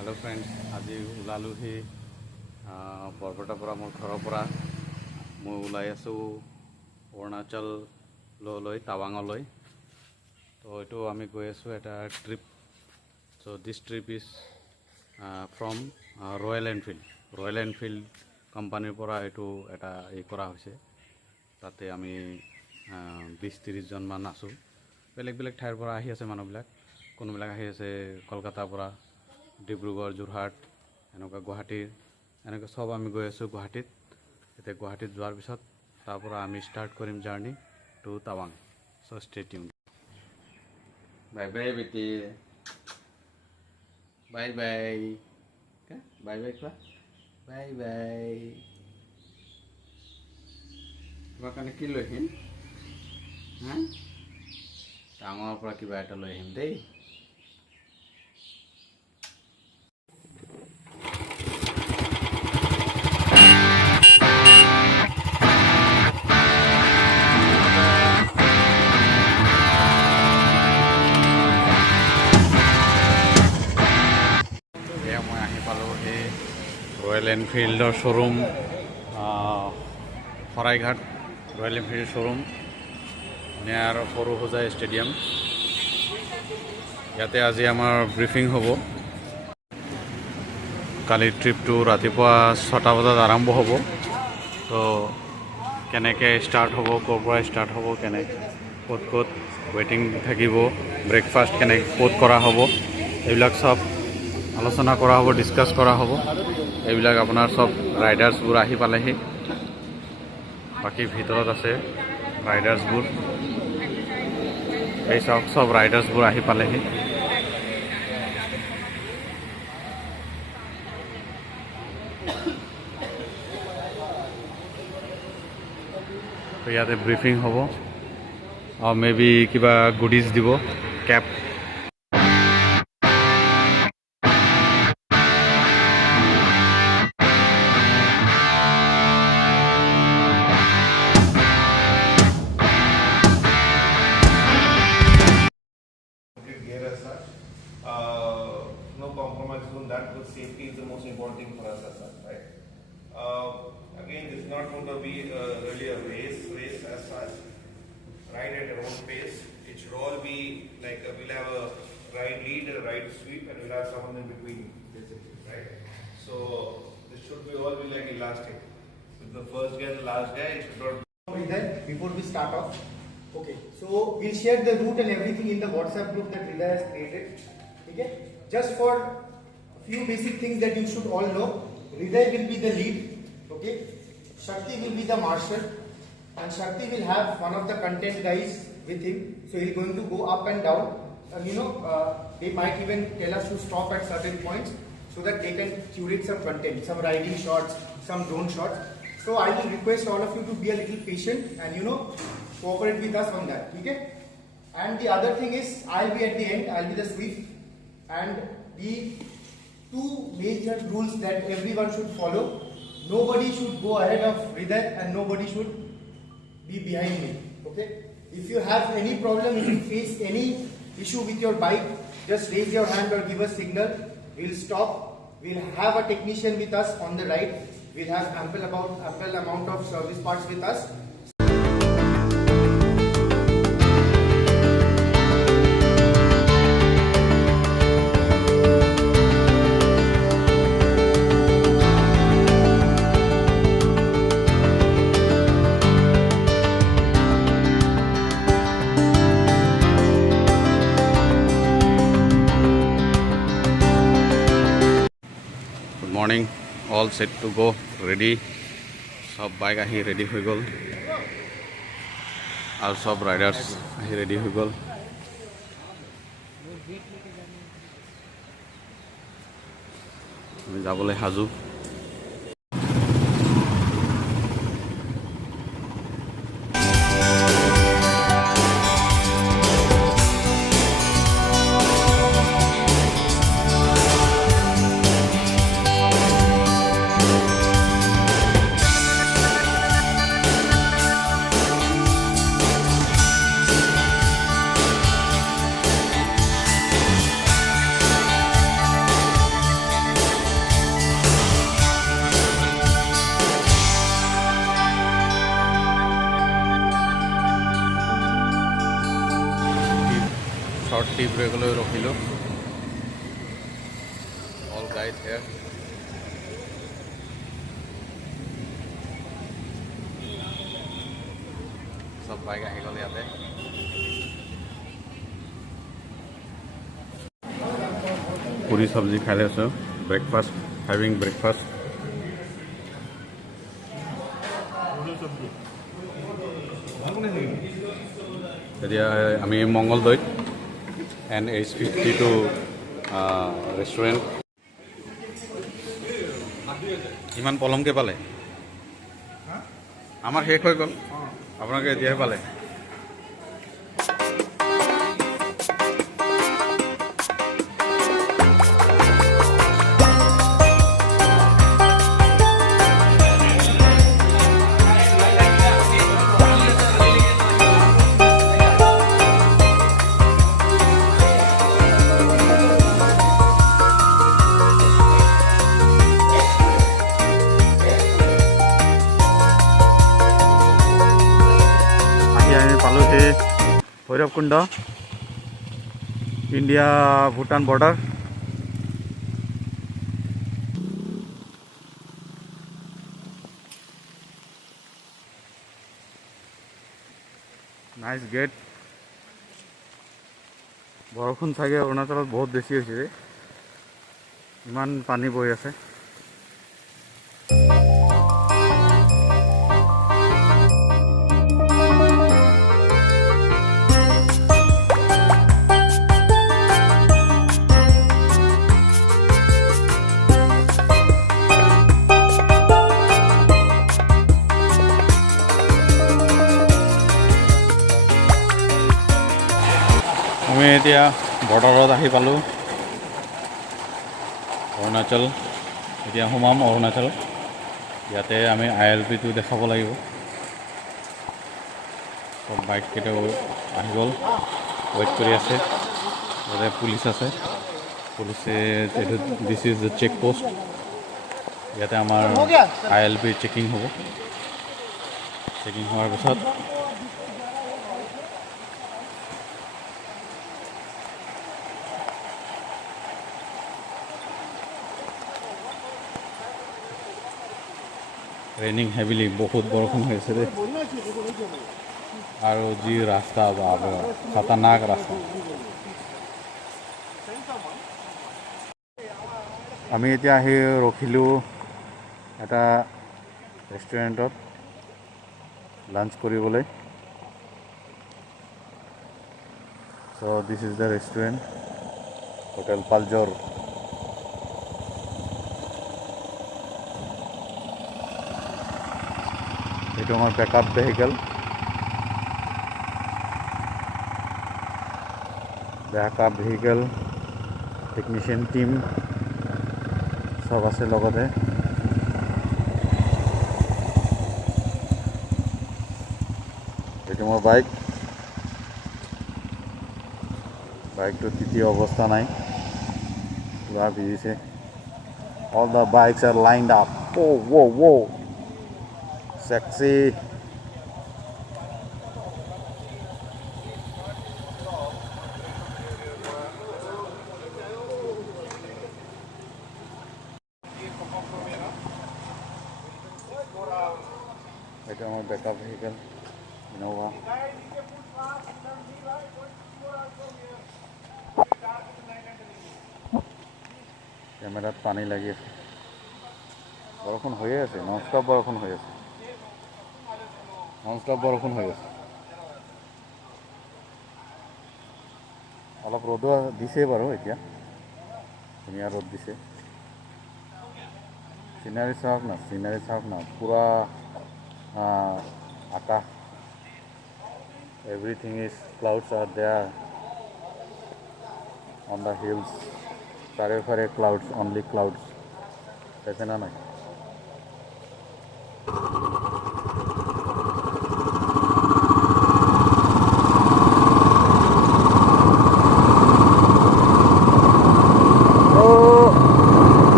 Hello friends, आज ओलालू ही बरपेटार पर मोर घर मैं ओलाई आसो अरुणाचल टावांगल। तो ये आम गई आसो एट trip. So this trip is from Royal Enfield कोम्पानीर पर ये ताते आमी 20-30 जन मान आसो। बेलेग बेलेग ठाइर पर आहि आछे मानुहबिलाक। कोनोबिलाक आहि आछे कलकातार पर, डिब्रुगढ़, जोरहाट, एनेका गुवाहाटीर, एनेका सब आमी गई आसो गुवाहाटीत। एते गुवाहाटीत जोৱাৰ পিছত তাৰ পৰা আমি स्टार्ट करिम journey to Tawang. So stay tuned. Bye bye बेटी, बाय बाय, बाय बाय क्या, बाय बाय। তোমাৰ কাৰণে কি লৈ আহিম? ডাঙৰ পৰা কিবা এটা লৈ আহিম দেই। मैं आहि पालो रॉयल एनफिल्डर showroom, Saraighat Royal Enfield showroom near Sarusajai stadium. इते आज आमार ब्रिफिंग हम। काली ट्रिप तो रातिपुवा 6टा बजात आरम्भ हम। तो केनेके स्टार्ट हम, কৰ स्टार्ट हम, केने कत कत वेटिंग থাকিব, ब्रेकफास्ट केने कत करा हम, এইবিলাক सब आलोचना करा हम, डिस्कास करा हम। এইবিলাক আপোনাৰ सब राइडार्सबोर आहि पालेहि। बाकी ভিতৰত আছে राइडार्सबोर। এই চাওক सब राइडार्सबोर आहि पालेहि। तो ইয়াতে ব্রিফিং হ'ব और मे बी किबा गुडिज দিব, cap. No compromises on that, because safety is the most important thing for us as such, right? Again, this is not going to be really a race as such. Ride at your own pace. It should all be like we'll have a ride lead and a ride sweep, and we'll have someone in between, basically, right? So this should be all be like elastic. With the first guy and the last guy, it should not. Before we start off, okay, so we'll share the route and everything in the WhatsApp group that Rida has created. Okay, just for a few basic things that you should all know. Rida will be the lead, okay, Shakti will be the marshal, and Shakti will have one of the content guys with him. So he's going to go up and down, and they might even tell us to stop at certain points so that they can curate some content, some riding shots, some drone shots. So I will request all of you to be a little patient and cooperate with us on that. Okay? And the other thing is, I'll be at the end, I'll be the sweep, and the two major rules that everyone should follow: nobody should go ahead of Hriday and nobody should be behind me. Okay? If you have any problem, if you face any issue with your bike, just raise your hand or give a signal. We'll stop. We'll have a technician with us on the ride. We'll have ample amount of service parts with us. Morning, all set to go, ready. सब bike आहि ready हो गल और सब riders आहि ready हो गल। आमी जाबले हाजू। टी ब्रेक লৈ ৰখিলোঁ all guys here সব বাইক আহি গ'ল ইয়াতে पूरी सब्जी खाई आছো ब्रेकफास्ट हैविंग ब्रेकफास्ट এতিয়া আমি মঙ্গলদৈত এণ্ড H52 ৰেষ্টুৰেণ্ট ইমান পলমকৈ পালে আমাৰ শেষ হৈ গ'ল আপোনালোকে এতিয়াহে পালে पालो हे Bhairabkunda India Bhutan border nice gate बरखुण चागे अरुणाचल बहुत बेसि होइसे इमान पानी बहि आछे আমি এতিয়া বৰ্ডাৰত আহি পালোঁ অৰুণাচল এতিয়া সোমাম অৰুণাচল ইয়াতে আমি ILP-টো দেখাব লাগিব সব বাইক কেইটা আহি গ'ল ৱেইট কৰি আছে ইয়াতে পুলিচ আছে পুলিচে এইটো this is the check post ইয়াতে আমাৰ ILP চেকিং হ'ব চেকিং হোৱাৰ পিছত रेनिंग हेविली बहुत बरखुण होइसे दे आरो जी रास्ता बाब खतरनाक रास्ता आमी এতিয়া আহি ৰখিলো এটা ৰেষ্টুৰেণ্টত লাঞ্চ কৰিবলৈ so this is the restaurant hotel পালজৰ এটা আমার ব্যাকআপ ভেহিকেল টেকনিশিয়ান টিম সব আছে লগতে এটা আমার বাইকটো তৃতীয় অবস্থা নাই পুরা ভিজিছে all the bikes are lined up whoa sexy এটা আমার ব্যাকআপ ভেহিকেল ইনোভা ক্যামেরাত পানি লাগি আছে বৰষুণ হয়ে আছে ননস্টপ বৰষুণ হয়ে আছে ননস্টপ বৰষুণ হৈ আছে অলপ ৰ'দো দিছে বাৰু এতিয়া ধুনীয়া ৰ'দ দিছে সিনাৰী চাওক না পুৰা আকাশ everything is clouds are there on the hills চাৰিওফালে ক্লাউডছ অনলি ক্লাউডছ দেখে না নাই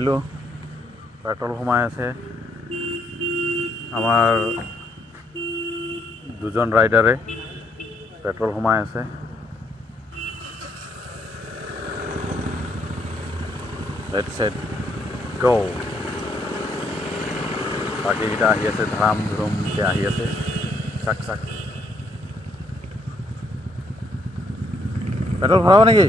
দেখিলোঁ পেট্ৰল সোমাই আছে। আমাৰ দুজন ৰাইডাৰে পেট্ৰল সোমাই আছে। Let's set go. বাকীকেইটা আহি আছে, ধাম ধুমকৈ আহি আছে, চাক চাক। পেট্ৰল ভৰাব নেকি?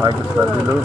Five-star dulu.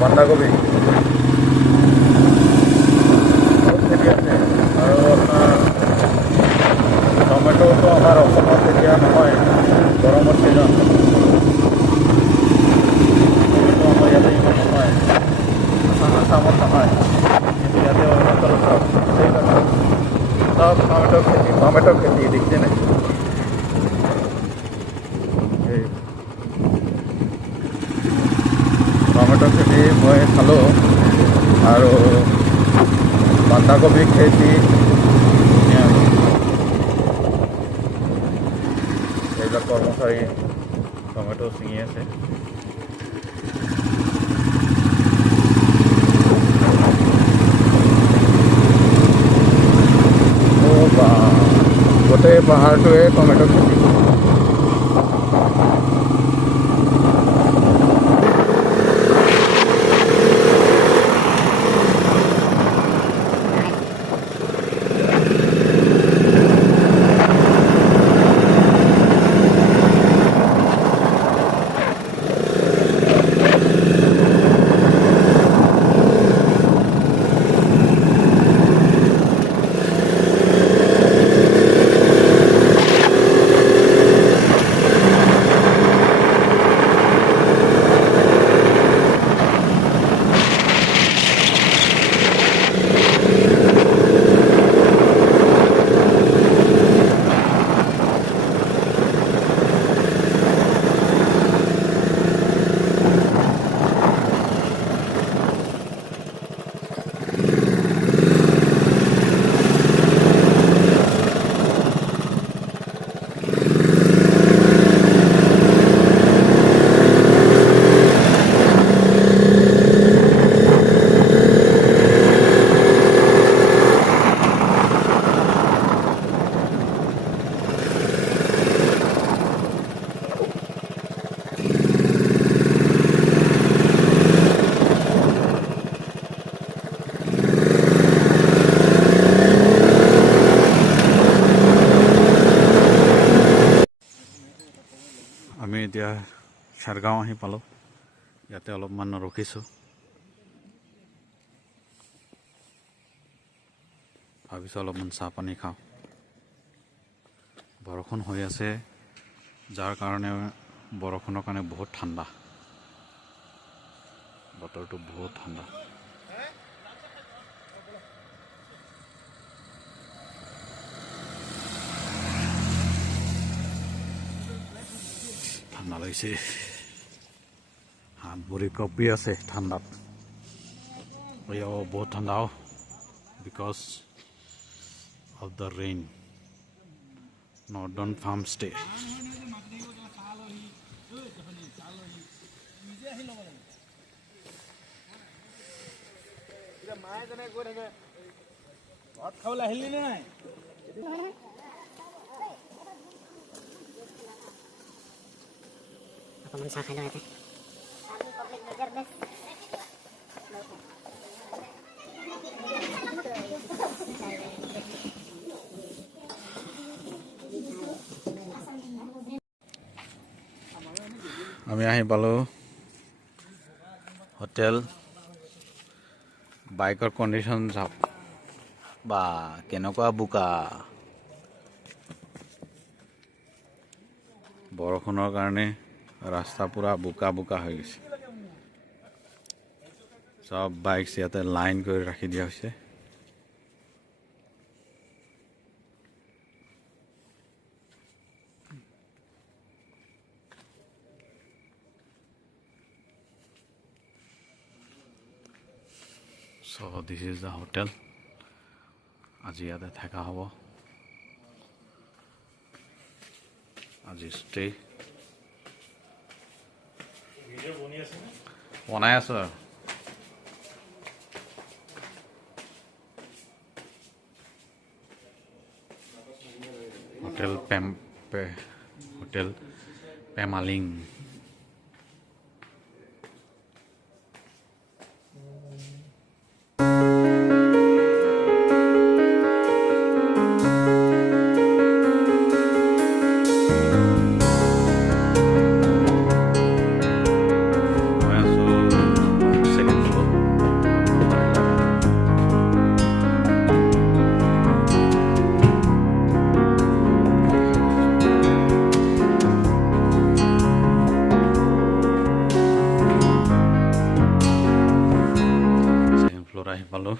বন্ধাকবি খেতি আছে আৰু আপোনাৰ টমেটোটো আমাৰ অসমত এতিয়া নহয়, গৰমৰ ছিজন। টমেটো আমাৰ ইয়াতে ইমান নহয়, আসামত নহয়, কিন্তু ইয়াতে অৰুণাচলত চব টমেটো খেতি দেখিছে নাই? টমেটো খেতি মই চালোঁ আৰু বন্ধাকবি খেতি এইবিলাক কৰ্মচাৰী টমেটো ছিঙি আছে। গোটেই পাহাৰটোৱে টমেটো খেতি। আমি এতিয়া চাৰগাঁও আহি পালোঁ। ইয়াতে অলপমান ৰখিছোঁ। ভাবিছোঁ অলপমান চাহ পানী খাওঁ। বৰষুণ হৈ আছে, যাৰ কাৰণে বৰষুণৰ কাৰণে বহুত ঠাণ্ডা, বতৰটো বহুত ঠাণ্ডা। ঠাণ্ডা লাগিছে, হাত ভৰি কঁপি আছে ঠাণ্ডাত। বহুত ঠাণ্ডা because of the rain. Northern Farm Stay. আমি আহি পালোঁ হোটেল। বাইকৰ কণ্ডিশ্যন চাওক, বা কেনেকুৱা বোকা। বৰষুণৰ কাৰণে ৰাস্তা পুৰা বোকা বোকা হৈ গৈছে। চব বাইক ইয়াতে লাইন কৰি ৰাখি দিয়া হৈছে। So this is the hotel. আজি ইয়াতে থাকা হ'ব। আজি ষ্টে বনাই আছোঁ আৰু। হোটেল পেমালিং। আহি পালোঁ।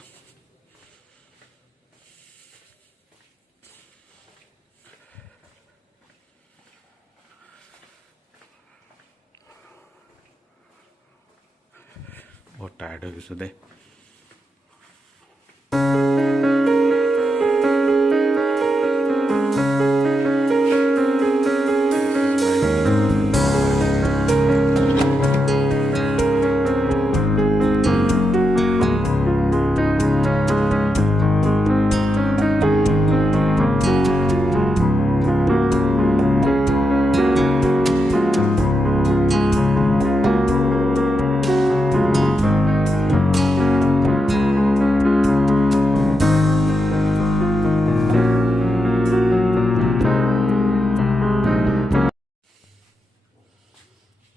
বহুত টায়াৰ্ড হৈ গৈছোঁ দেই।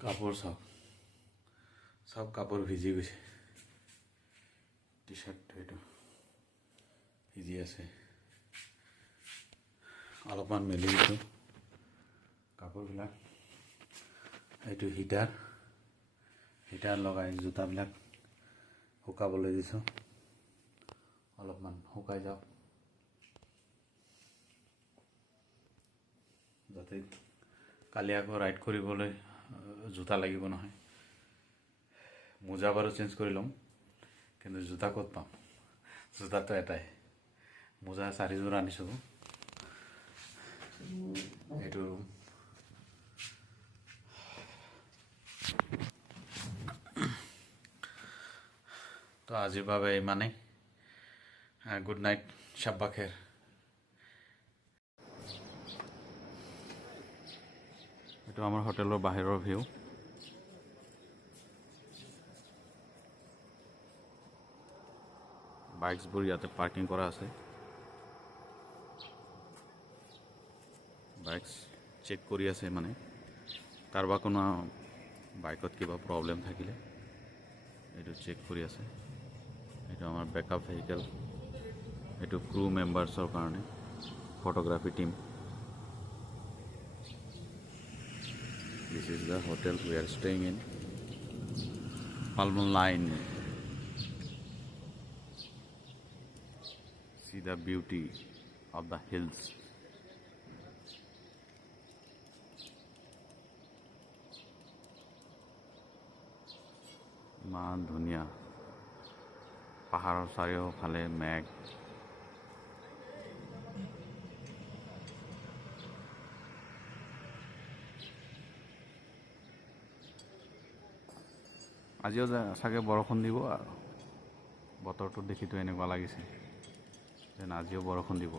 কাপোৰ চব কাপোৰ ভিজি গৈছে। টি চাৰ্টটো এইটো ভিজি আছে। অলপমান মেলি দিছোঁ কাপোৰবিলাক। এইটো হিটাৰ লগাই জোতাবিলাক শুকাবলৈ দিছোঁ। অলপমান শুকাই যাওক, যাতে কালি আকৌ ৰাইড কৰিবলৈ জোতা লাগিব নহয়। মোজা বাৰু চেঞ্জ কৰি ল'ম, কিন্তু জোতা ক'ত পাম? জোতাটো এটাই, মোজা 4যোৰ আনিছোঁ। এইটো তো আজিৰ বাবে ইমানেই। গুড নাইট, শাব্বা খেৰ। এইটো আমাৰ হোটেলৰ বাহিৰৰ ভিউ। বাইকছবোৰ ইয়াতে পাৰ্কিং কৰা আছে। বাইকছ চেক কৰি আছে মানে কাৰোবাৰ কোনো বাইকত কিবা প্ৰব্লেম থাকিলে এইটো চেক কৰি আছে। এইটো আমাৰ বেকআপ ভেহিকেল, এইটো ক্ৰু মেম্বাৰ্ছৰ কাৰণে photography team. This is the hotel we are staying in Palmon Line. See the beauty of the hills. ইমান ধুনীয়া, পাহাৰৰ চাৰিওফালে মেঘ। আজিও চাগে বৰষুণ দিব আৰু বতৰটো দেখিতো এনেকুৱা লাগিছে যেন আজিও বৰষুণ দিব।